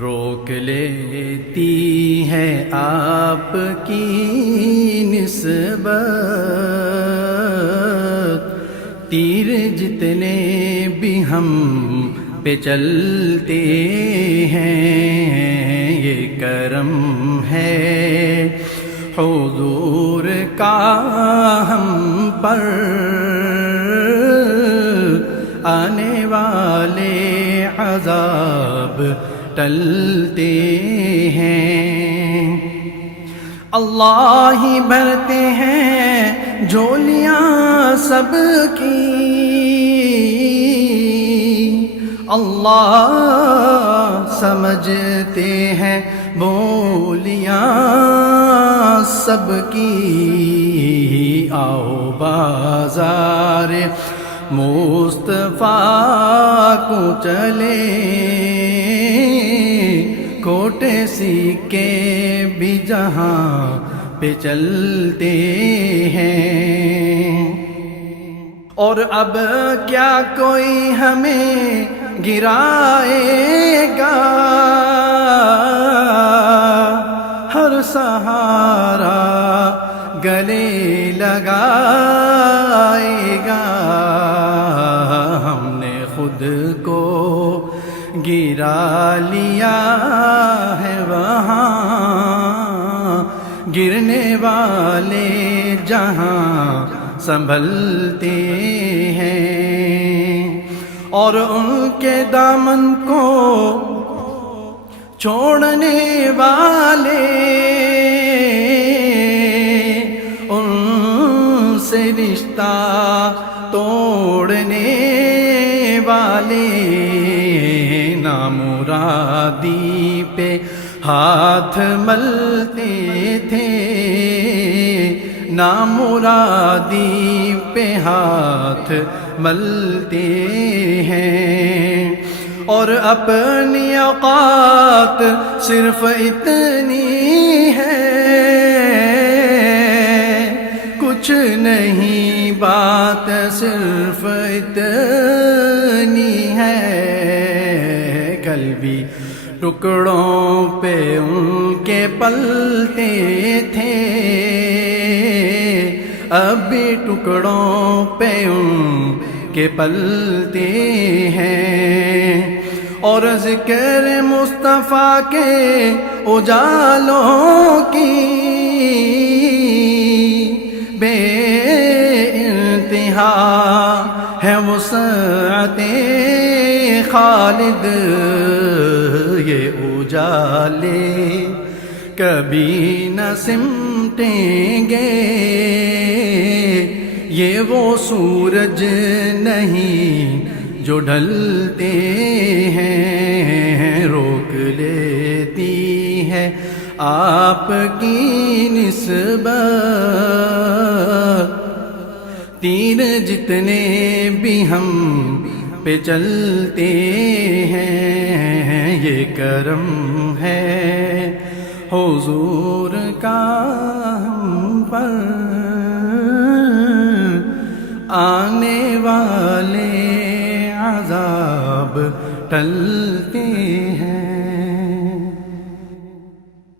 روک لیتی ہے آپ کی نسبت، تیر جتنے بھی ہم پہ چلتے ہیں، یہ کرم ہے حضور کا ہم پر، آنے والے عذاب ٹلتے ہیں۔ اللہ ہی بھرتے ہیں جھولیاں سب کی، اللہ سمجھتے ہیں بولیاں سب کی، آؤ بازار مصطفیٰ کو چلے، کھوٹے سکے بھی جہاں پہ چلتے ہیں، اور اب کیا کوئی ہمیں گرائے گا، ہر سہارا گلے لگائے گا، ہم نے خود کو گرا لیا ہے وہاں، گرنے والے جہاں سنبھلتے ہیں، اور ان کے دامن کو چھوڑنے والے، ان سے رشتہ توڑنے والے، نامرادی پہ ہاتھ ملتے تھے، نامرادی پہ ہاتھ ملتے ہیں، اور اپنی اوقات صرف اتنی ہے، کچھ نہیں بات صرف اتنی ہے، کل بھی ٹکڑوں پہ ان کے پلتے تھے، اب بھی ٹکڑوں پہ ان کے پلتے ہیں، اور ذکر مصطفیٰ کے اجالوں کی بے انتہا ہے وسعت خالد، یہ اجالے کبھی نہ سمٹیں گے، یہ وہ سورج نہیں جو ڈھلتے ہیں، روک لیتی ہے آپ کی نسبت، تیر جتنے بھی ہم پہ چلتے ہیں، یہ کرم ہے حضور کا ہم پر، آنے والے عذاب ٹلتے